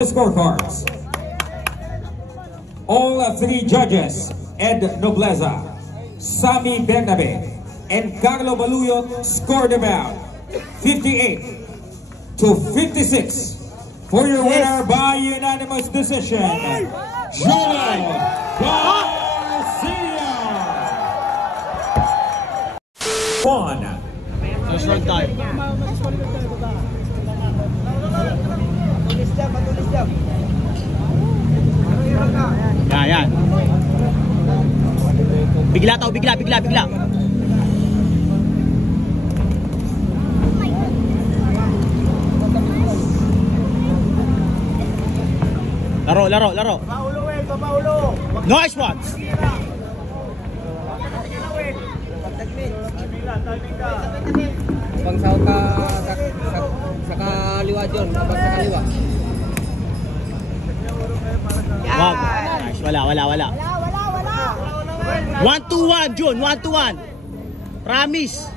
Scorecards. All three judges, Ed Nobleza, Sammy Bernabe, and Carlo Baluyot scored about 58 to 56 for your winner by unanimous decision, Joel Garcia. One. First round time. Yan. Bigla tao, bigla. Laro. Nice one. Bang sa kaliwa John, sa kaliwa. Wow. Nice. Wala. 1-1, John. 1-1. Promise.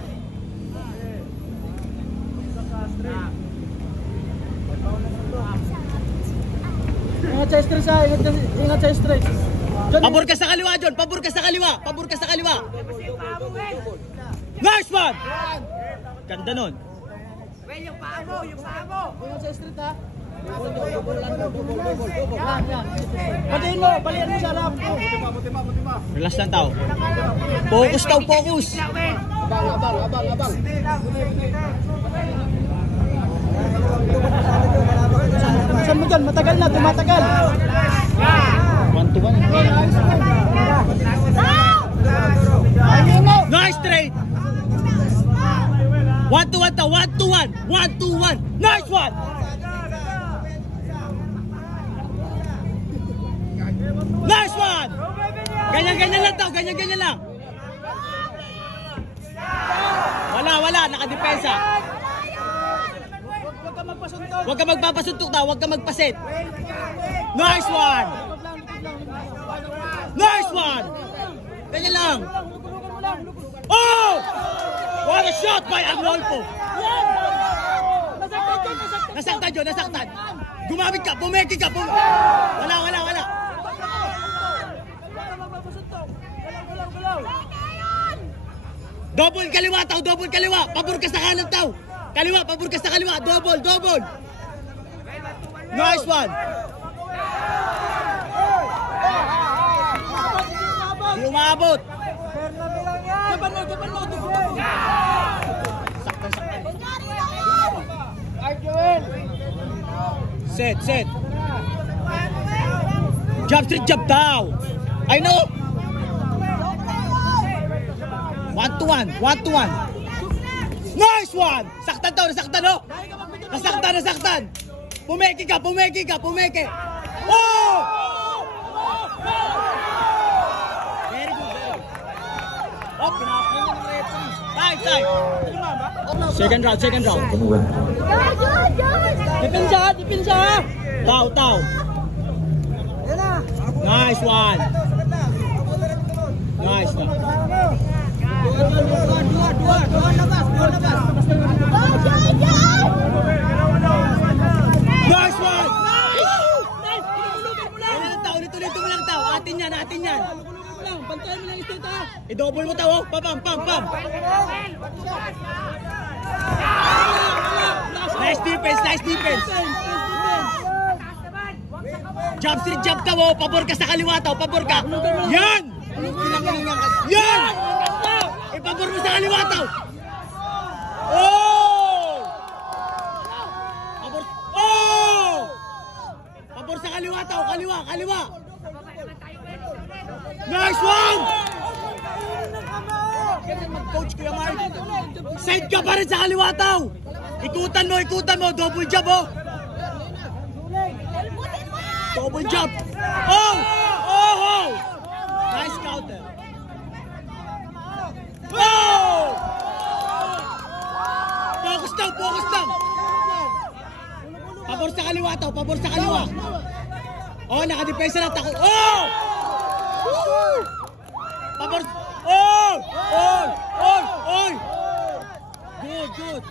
Ingat sa straight. Pabor ka sa kaliwa, John. Pabor ka sa kaliwa. Nice one. Ganda nun. Well, yung paa mo. Ingat sa straight ha. Patiin mo, balian mo sa harap. Relax lang tao. Focus tao, focus. Abang. Saan mo dyan? Matagal na, tumatagal. 1-1. Nice straight. 1-1 tao, 1-1. Nice one. Nice one! Ganyan lang tao, ganyan lang. Wala, nakadepensa. Huwag ka magpapasuntok tao, huwag ka magpasit. Nice one! Ganyan lang. Oh! What a shot by Arnolfo! Nasaktan. Gumamit ka, pumeki ka. Wala. Double kaliwa tao, pabor ka sa kanan tao. Pabor ka sa kaliwa, double. Nice one. Di umabot. Set. Jab street, jab tao. I know. 1-1. Nice one! Saktan tao, nasaktan oh! Nasaktan! Pumeki ka! Oh! Very good. Oh, pinapin yung referee. Time. Second round. Dipinsa! Tao. Nice one. Nice one. Dua labas. Nice one! Ulit mo lang tao. Atin yan. Bantayan mo lang straight ha. I-double mo tao. Pam. Nice defense. Jab street, jab ka mo. Pabor ka sa kaliwa tao. Pabor ka. Yan! Ipabor mo sa kaliwa tao. Pabor sa kaliwa tao. Kaliwa. Nice one! Coach Kuya Mark. Side ka pa rin sa kaliwa tao. Ikutan mo. Double jab oh. Double jab. Oh! Nice counter. Oh! Focus lang. Pabor sa kaliwa tao, Oh, nakadepensa na tako. Oh! Pabor. Oh! Good.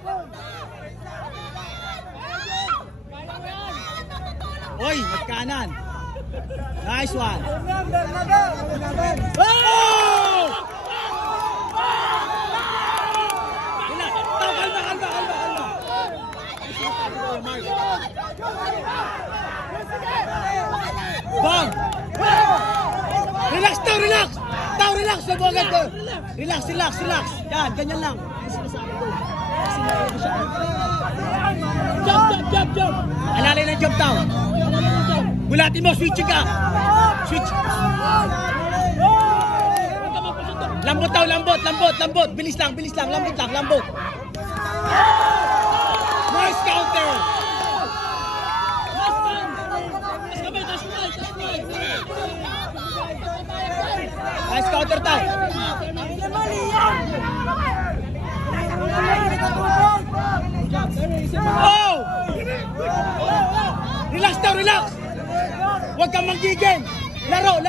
Oy, magkanan. Nice one. Oh! Bang! Relax Tao, relax! Tao, relax! Huwag mo agad ko. Relax, relax, relax. Yan, ganyan lang. Jump! Alalay ng jump, Tao. Gulatin mo, switching ka. Switch. Lambot, Tao, lambot. Bilis lang, lambot. Nice counter! Nice counter, Tao. Oh! Relax, Tao, relax! Huwag kang manggigil! Laro!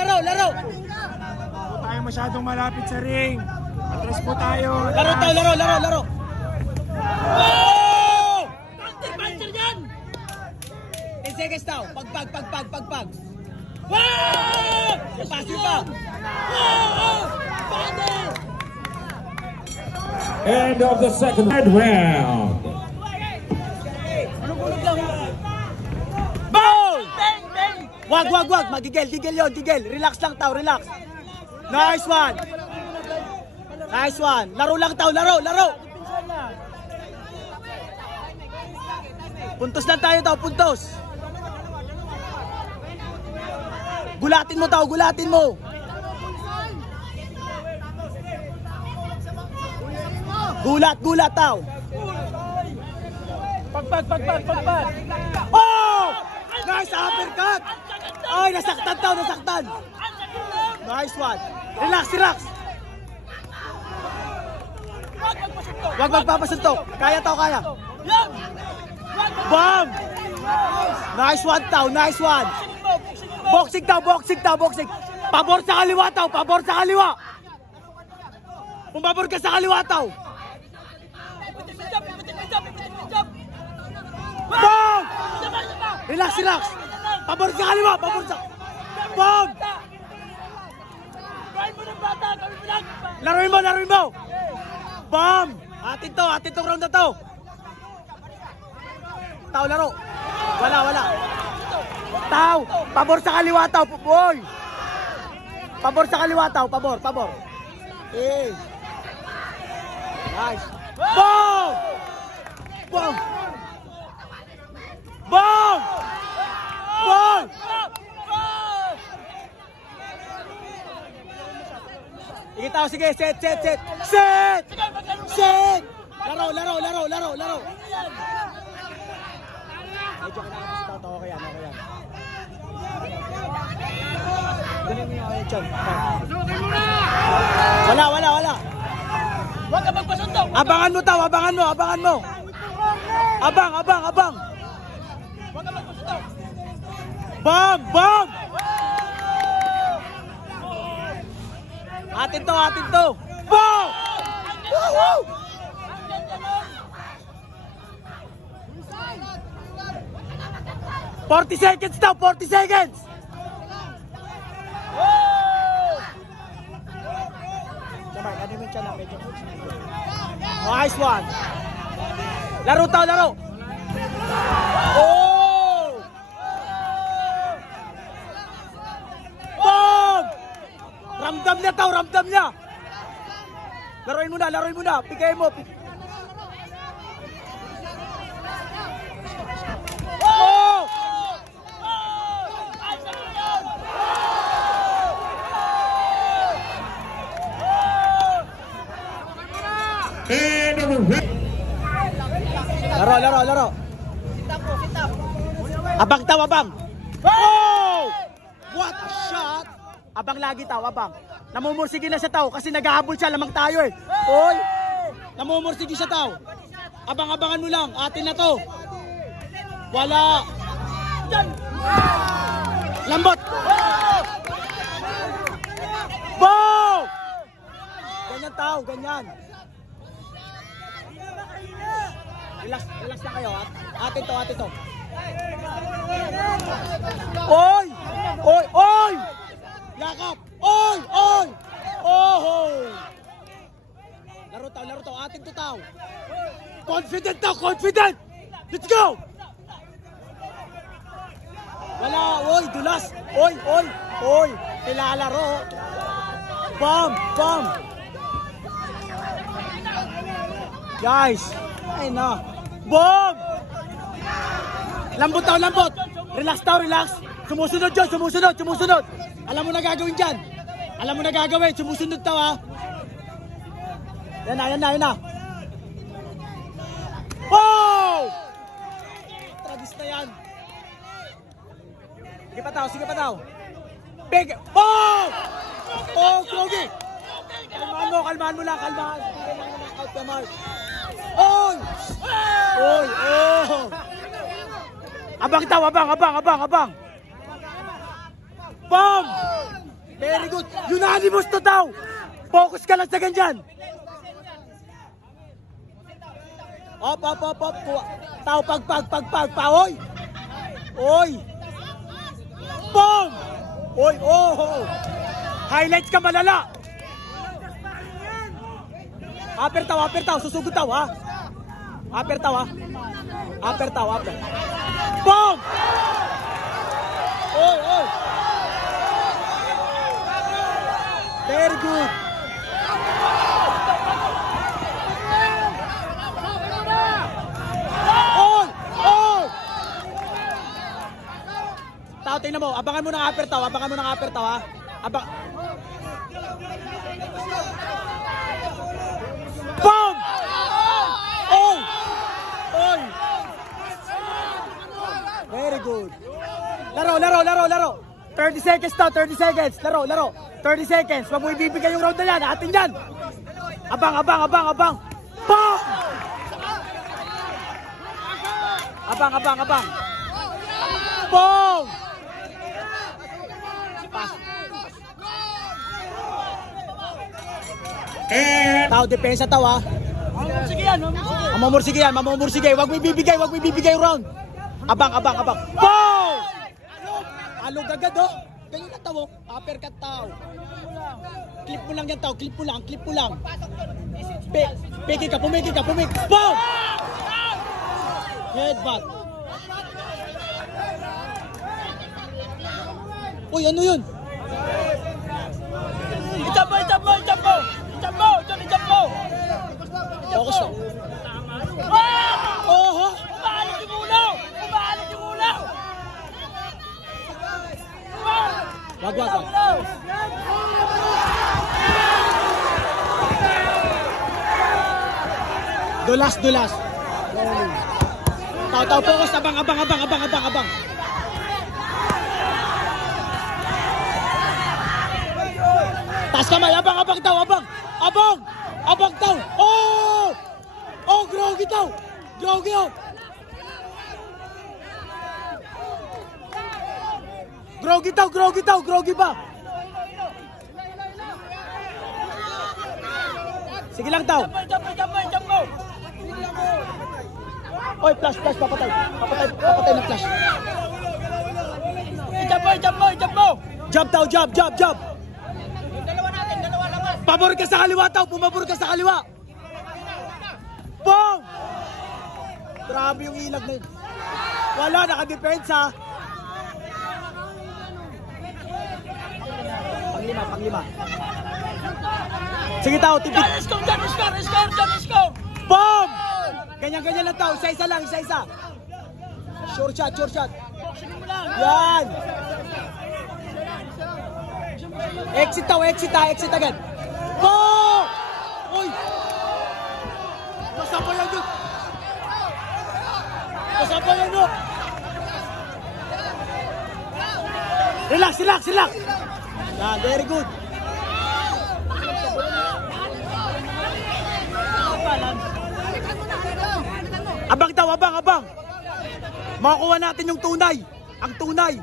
Tayo masyadong malapit sa ring. Atras po tayo. Laro, Tao, laro! Oh! Counter yan! 10 seconds, Tao. Pagpag. Wow! Pasin pa! Wow! End of the second round. Ball! Wag! Magigil yun. Relax lang, Tao, relax. Nice one. Laro lang, Tao, laro. Puntos lang tayo, Tao, puntos. Gulatin mo, Tao, Gulat, Tao. Pagpag. Oh! Nice uppercut! Ay, nasaktan, Tao, Nice one. Relax. Wag magpapasuntok. Kaya, Tao, kaya. Bam! Nice one, Tao, Boxing, Tao. Pabor sa kaliwa, Tao, Pumabor ka sa kaliwa, Tao. Bam! Relax. Pabor sa kaliwa, Bam! Laruin mo. Bam! Atin to round na to. Tao, laro. Wala. Tao, pabor sa kaliwa, Tao. Boy! Pabor sa kaliwa, Tao. Pabor. Eh. Nice. Boom! Sige, Tao, sige. Set! Laro. Medyo ka na kasi, Tao, okay yan. Ganun mo yung chan. Wala. Huwag ka magpasundok! Abangan mo, Tao, abangan mo. Abang. Huwag ka magpasundok! Bam! Atin to. Bam! Woo! 40 seconds, Tao, 40 seconds. Nice one. Laro, Tao, laro. Oh! Boom! Ramdam niya, Tao, Laruin mo na. Pigay mo. Oh! Laro. Abang, Tao, abang. Oh! What a shot! Abang lagi, Tao, abang. Namumursigi na siya, Tao, kasi naghahabol siya, lamang tayo eh. Oy! Namumursigi siya, Tao. Abang-abangan mo lang, atin na to. Wala. Lambot! Boom! Ganyan, Tao, ganyan. Relax lang kayo. Atin to. Oy! Oy! Oy! Yakap! Oy! Oy! Oh! Laro tao. Ating to tao. Confident tao! Confident! Let's go! Wala! Oy! Dulas! Oy! Oy! Oy! Nilalaro! Bomb! Bomb! Guys! Ay na! Bomb! Lambot tao! Lambot! Relax tao! Relax! Sumusunod dyan! Sumusunod! Alam mo na gagawin dyan! Sumusunod tao ha! Yan na! Wow! Tragis na yan! Sige pa tao! Big! Oh! Oh, Krogi! Kalmahan mo lang! Out the mark! Oy! Oy! Oh! Abang tao! Abang! Bam! Very good! Unanimous to tao! Focus ka lang sa ganyan! Op! Tao, pag! Oy! Oy! Bam! Oy! Oh! Highlights ka malala! Upper tao! Susugod tao ha! Upper tao! Bam! Oy! Very good! Tao, tingnan mo. Abangan mo ng upper tao ha. Boom! Oh! Oy! Very good. Laro. 30 seconds tao, 30 seconds. Laro. 30 seconds. Wag mo ibibigay yung round na yan. Atin yan. Abang. Boom! Abang. Boom! Tao, depensa tao ha. Mamursige. Wag mo ibibigay yung round. Abang. Boom! Alog agad oh. Ganyan na tao. Uppercut tao. Clip mo lang yan tao. Clip mo lang. Peke ka. Boom! Headbutt. Uy, ano yun? Itambo! Focus na. Oho! Umaalog yung ulaw! Wag. Dulas. Tao, focus. Abang. Taas kamay, abang tao. Abang tao. Oh! Oh, Grogi tao. Grogi oh. Grogi ba? Sige lang tao. Itambo! Oy, flash, papatay ng flash. Itambo! Jump tao, jump. Dalawa laban! Pabor ka sa kaliwa. Boom! Grabe yung ilag na yun. Wala, naka-depensa. Panglima. Sige tao, tipid. Score! Boom! Ganyan lang tao, isa-isa lang. Short shot. Yan! Exit agad. Boom! Uy! Kasabayan nyo! Relax! Yan, very good. Abang daw, abang. Makukuha natin yung tunay. Ang tunay.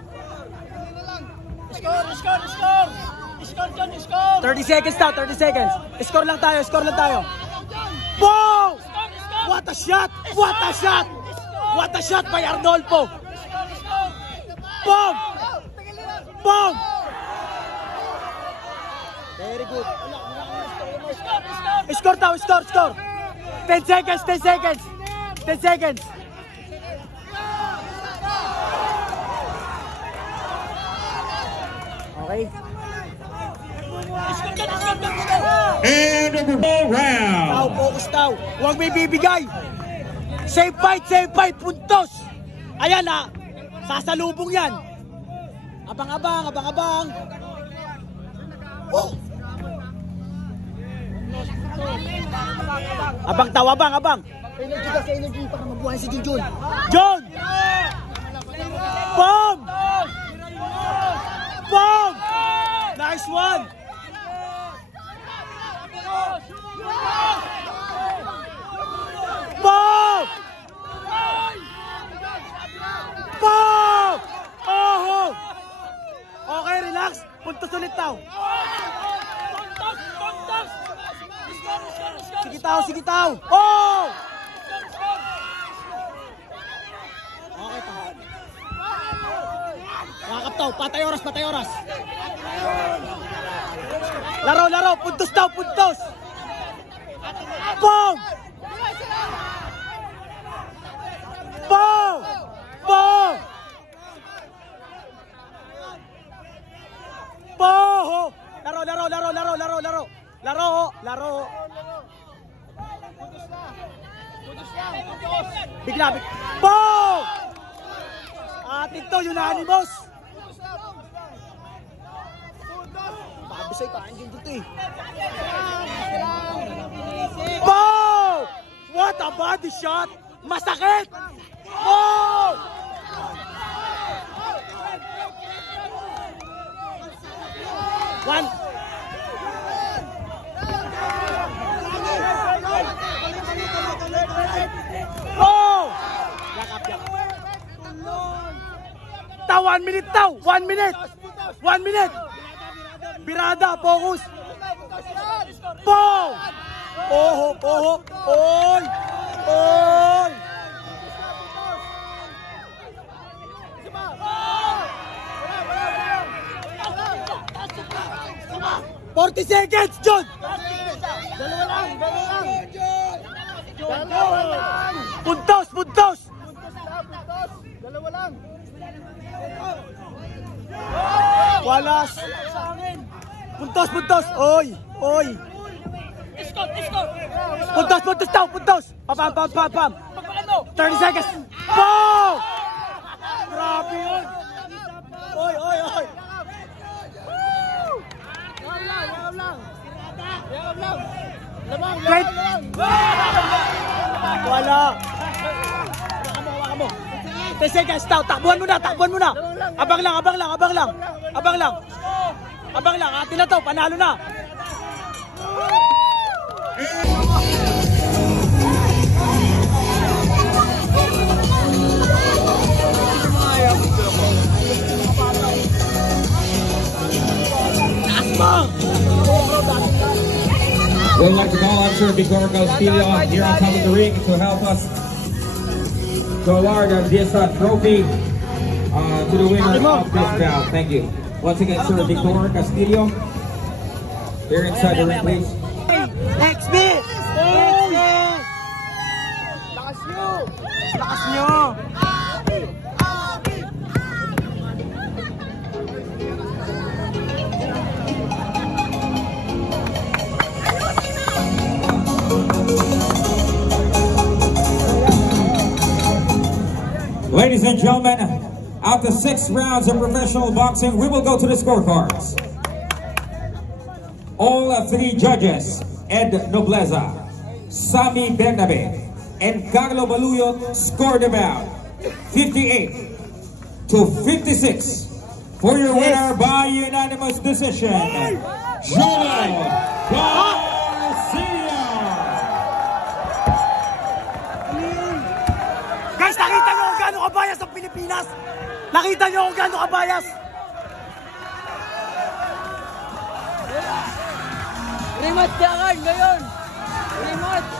Score! 30 seconds daw, 30 seconds. Score lang tayo. Wow! What a shot! What a shot by Arnolfo! Boom! Boom! Very good. Score daw, score! 10 seconds! 10 seconds! Okay. And the round. Tao, focus daw. Huwag may bibigay. Save fight, puntos. Ayan na. Sasalubong yan. Abang. Oh. Abang. Energy para mabuhay si Junjun. John! Boom! Nice one! Boom! Oh! Okay, relax. Puntos ulit daw. Sige taw. Oh! Okay taw. Wakap taw. Patay oras. Laro. Puntos daw. Boom! Laro. Bigla. Boom! At ito, unanimous. Pabisay ka, hindi dito eh. Boom! What a body shot! Masakit! Boom! One. Oh! Taw, 1 minute taw! 1 minute! Birada, focus! Boom! Oy! Oy! 40 seconds, John! Dalawa lang! Puntos! Dalawa lang! Walas! Puntos! Oy! Puntos daw! Pam! 30 seconds! Boom! Grabe yun! Oy! Lamang! Wala! Hawakan mo! 10 seconds daw! Takbuhan mo na! Abang lang! Atin na to! Panalo na! We'd like to call on Sir Victor Castillo here on top of the ring to help us to award this trophy to the winner of this bout. Thank you. Once again, Sir Victor Castillo here inside the ring, please. XB! Lakas nyo! Ladies and gentlemen, after 6 rounds of professional boxing, we will go to the scorecards. All 3 judges, Ed Nobleza, Sami Bernabe, and Carlo Baluyot scored the bout 58-56 for your winner by unanimous decision, Joel Garcia. Guys, nakita nyo kung gaano kabayas ang Pilipinas? Nakita nyo kung gaano kabayas? Rematch yan ngayon! Rematch!